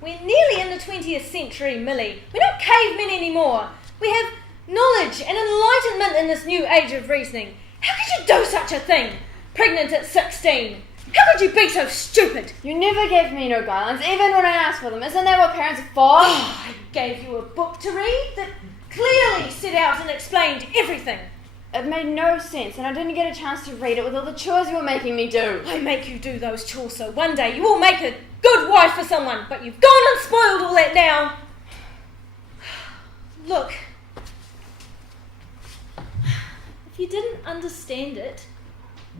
We're nearly in the 20th century, Millie. We're not cavemen anymore. We have knowledge and enlightenment in this new age of reasoning. How could you do such a thing? Pregnant at 16. How could you be so stupid? You never gave me no guidelines, even when I asked for them. Isn't that what parents are for? Oh, I gave you a book to read that clearly set out and explained everything. It made no sense, and I didn't get a chance to read it with all the chores you were making me do. I make you do those chores so one day you will make a good wife for someone, but you've gone and spoiled all that now. Look, if you didn't understand it,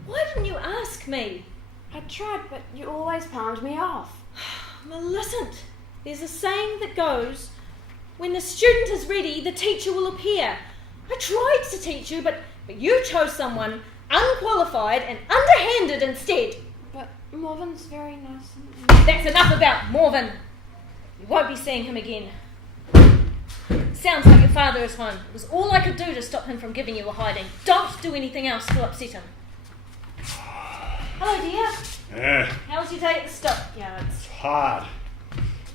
why didn't you ask me? I tried, but you always palmed me off. Millicent, there's a saying that goes, when the student is ready, the teacher will appear. I tried to teach you, but you chose someone unqualified and underhanded instead. But Morven's very nice. That's enough about Morven. You won't be seeing him again. Sounds like your father is home. It was all I could do to stop him from giving you a hiding. Don't do anything else to upset him. Hello, dear. Yeah. How's your day at the stockyards? It's hard.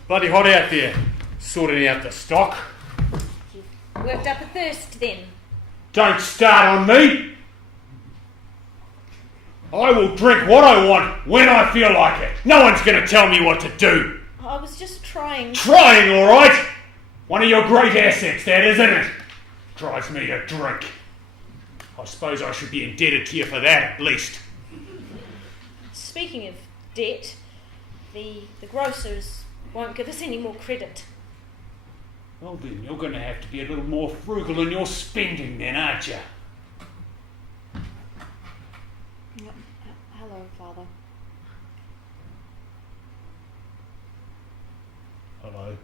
Bloody hot out there. Sorting out the stock. You've worked up a thirst then. Don't start on me. I will drink what I want when I feel like it. No one's going to tell me what to do. I was just trying. Trying, all right? One of your great assets, that, isn't it? Drives me to drink. I suppose I should be indebted to you for that, at least. Speaking of debt, the grocers won't give us any more credit. Well then, you're going to have to be a little more frugal in your spending then, aren't you? Hello, Father. Hello.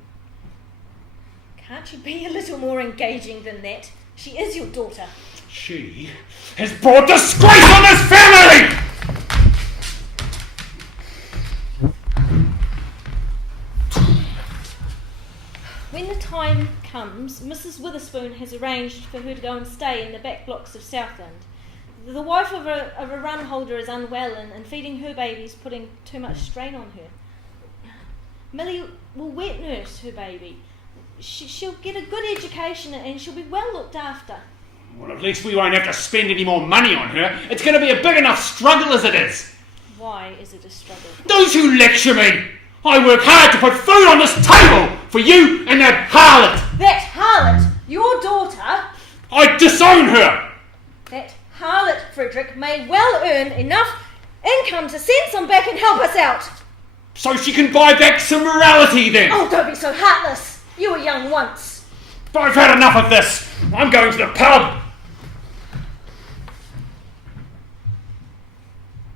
Can't you be a little more engaging than that? She is your daughter. She has brought disgrace on this family! When the time comes, Mrs. Witherspoon has arranged for her to go and stay in the back blocks of Southland. The wife of a run holder is unwell and feeding her baby is putting too much strain on her. Millie will wet nurse her baby. She'll get a good education and she'll be well looked after. Well, at least we won't have to spend any more money on her. It's going to be a big enough struggle as it is. Why is it a struggle? Don't you lecture me! I work hard to put food on this table for you and that harlot! That harlot, your daughter? I disown her! That harlot, Frederick, may well earn enough income to send some back and help us out. So she can buy back some morality then! Oh, don't be so heartless. You were young once. But I've had enough of this. I'm going to the pub.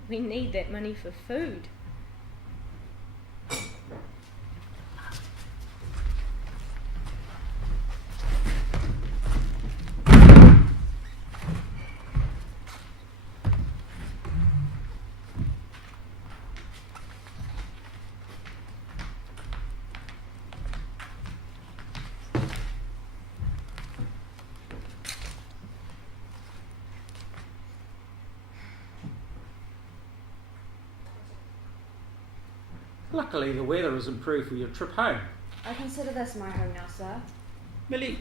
We need that money for food. Luckily, the weather has improved for your trip home. I consider this my home now, sir. Millie,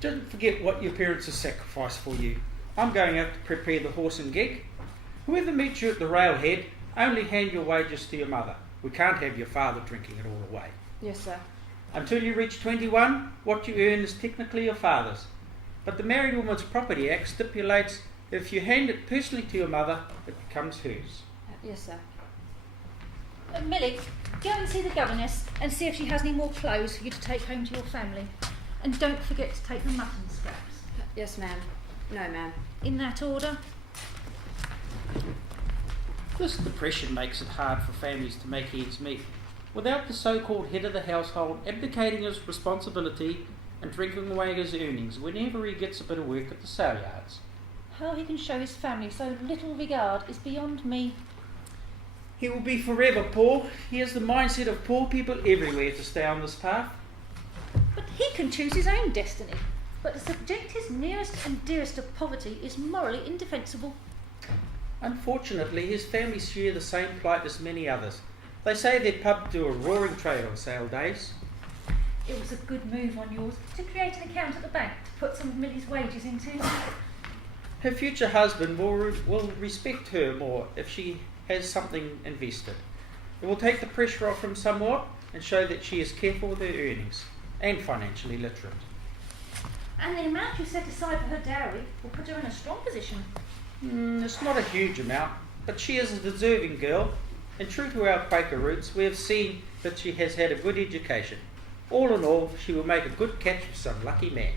don't forget what your parents have sacrificed for you. I'm going out to prepare the horse and gig. Whoever meets you at the railhead, only hand your wages to your mother. We can't have your father drinking it all away. Yes, sir. Until you reach 21, what you earn is technically your father's. But the Married Women's Property Act stipulates that if you hand it personally to your mother, it becomes hers. Yes, sir. Millie, go and see the governess and see if she has any more clothes for you to take home to your family. And don't forget to take the mutton scraps. Yes, ma'am. No, ma'am. In that order. This depression makes it hard for families to make ends meet. Without the so-called head of the household abdicating his responsibility and drinking away his earnings whenever he gets a bit of work at the sale yards. How he can show his family so little regard is beyond me. He will be forever poor. He has the mindset of poor people everywhere to stay on this path. But he can choose his own destiny. But to subject his nearest and dearest to poverty is morally indefensible. Unfortunately, his family share the same plight as many others. They say their pub do a roaring trade on sale days. It was a good move on yours to create an account at the bank to put some of Millie's wages into. Her future husband will respect her more if she has something invested. It will take the pressure off him somewhat and show that she is careful with her earnings and financially literate. And the amount you set aside for her dowry will put her in a strong position. It's not a huge amount, but she is a deserving girl, and true to our Quaker roots, we have seen that she has had a good education. All in all, she will make a good catch for some lucky man.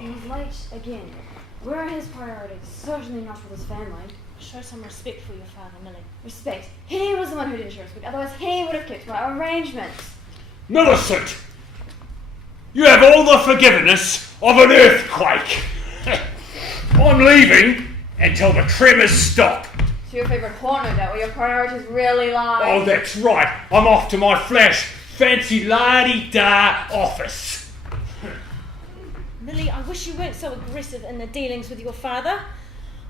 He's late again. Where are his priorities? Certainly not with his family. Show some respect for your father, Millie. Respect. He was the one who didn't show respect. Otherwise, he would have kept my arrangements. Millicent! You have all the forgiveness of an earthquake. I'm leaving until the tremors stop. So your favourite haunt, no doubt, where your priorities really lie. Oh, that's right. I'm off to my flash fancy la-di-da office. Millie, I wish you weren't so aggressive in the dealings with your father.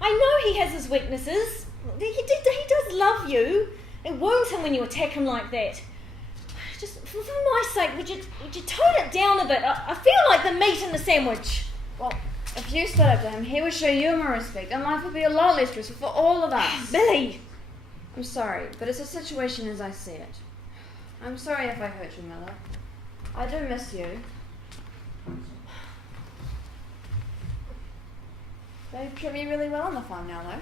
I know he has his weaknesses. He does love you. It wounds him when you attack him like that. Just for my sake, would you tone it down a bit? I feel like the meat in the sandwich. Well, if you stood up to him, he would show you more respect, and life would be a lot less stressful for all of us. Millie! I'm sorry, but it's a situation as I see it. I'm sorry if I hurt you, Miller. I do miss you. They treat me really well on the farm now, though.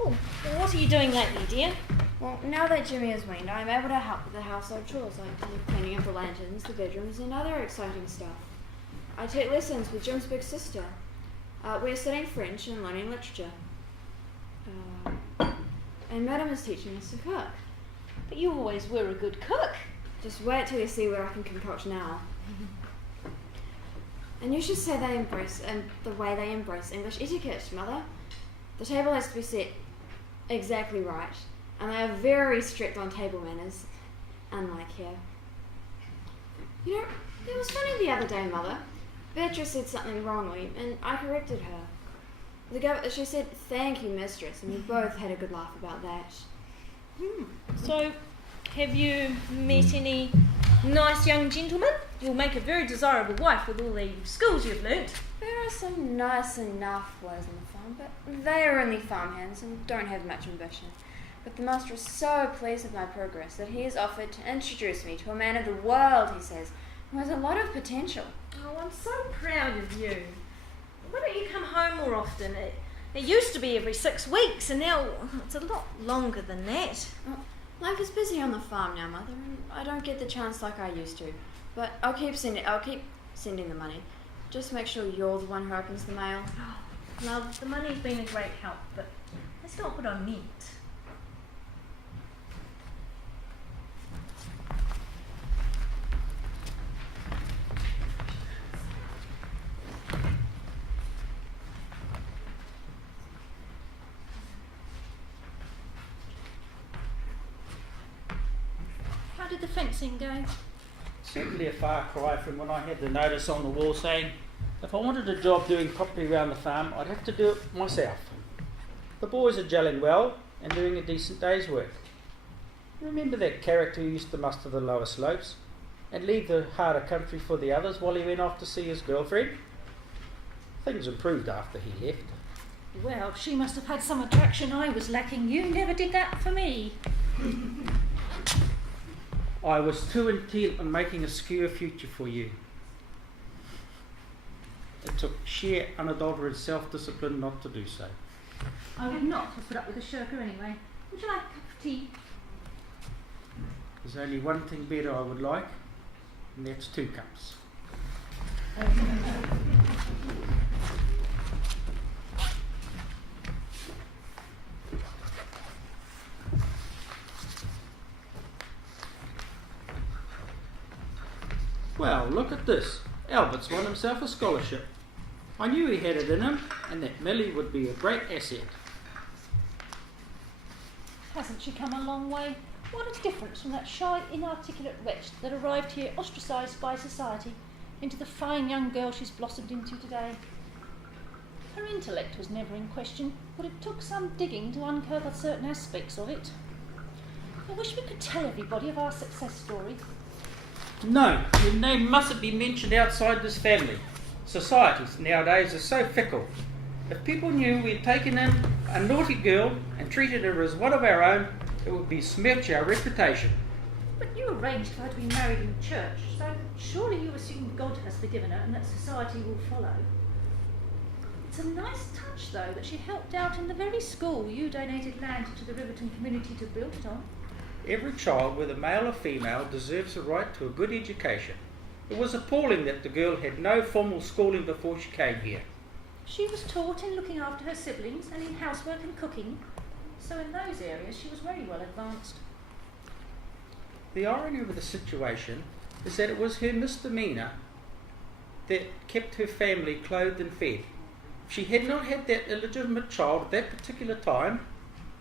Oh, well, what are you doing lately, dear? Well, now that Jimmy is weaned, I'm able to help with the household chores, like cleaning up the lanterns, the bedrooms, and other exciting stuff. I take lessons with Jim's big sister. We're studying French and learning literature. And Madam is teaching us to cook. But you always were a good cook. Just wait till you see what I can concoct now. And you should say they embrace, and the way they embrace English etiquette, Mother. The table has to be set exactly right, and they are very strict on table manners, unlike here. You know, it was funny the other day, Mother. Beatrice said something wrongly, and I corrected her. She said, "Thank you, mistress," and we both had a good laugh about that. So, have you met any nice young gentlemen? You'll make a very desirable wife with all the skills you've learnt. There are some nice enough boys on the farm, but they are only farmhands and don't have much ambition. But the master is so pleased with my progress that he has offered to introduce me to a man of the world, he says, who has a lot of potential. Oh, I'm so proud of you. Why don't you come home more often? It used to be every 6 weeks, and now it's a lot longer than that. Well, life is busy on the farm now, Mother, and I don't get the chance like I used to. But I'll keep sending the money. Just make sure you're the one who opens the mail. Well, the money's been a great help, but that's not what I meant. How did the fencing go? Certainly a far cry from when I had the notice on the wall saying if I wanted a job doing property around the farm, I'd have to do it myself. The boys are gelling well and doing a decent day's work. Remember that character who used to muster the lower slopes and leave the harder country for the others while he went off to see his girlfriend? Things improved after he left. Well, she must have had some attraction I was lacking. You never did that for me. I was too intent on making a secure future for you. It took sheer unadulterated self-discipline not to do so. I would not have put up with a shirker anyway. Would you like a cup of tea? There's only one thing better I would like, and that's 2 cups. Well, look at this. Albert's won himself a scholarship. I knew he had it in him, and that Millie would be a great asset. Hasn't she come a long way? What a difference from that shy, inarticulate wretch that arrived here ostracised by society into the fine young girl she's blossomed into today. Her intellect was never in question, but it took some digging to uncover certain aspects of it. I wish we could tell everybody of our success story. No, your name mustn't be mentioned outside this family. Societies nowadays are so fickle. If people knew we'd taken in a naughty girl and treated her as one of our own, it would besmirch our reputation. But you arranged for her to be married in church, so surely you assume God has forgiven her and that society will follow. It's a nice touch, though, that she helped out in the very school you donated land to the Riverton community to build it on. Every child, whether male or female, deserves the right to a good education. It was appalling that the girl had no formal schooling before she came here. She was taught in looking after her siblings and in housework and cooking, so in those areas she was very well advanced. The irony of the situation is that it was her misdemeanor that kept her family clothed and fed. If she had not had that illegitimate child at that particular time,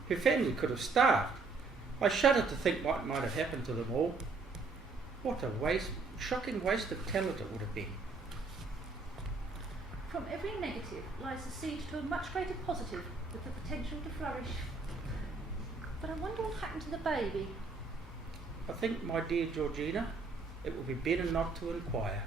her family could have starved. I shudder to think what might have happened to them all. What a shocking waste of talent it would have been. From every negative lies the seed to a much greater positive with the potential to flourish. But I wonder what happened to the baby. I think, my dear Georgina, it would be better not to inquire.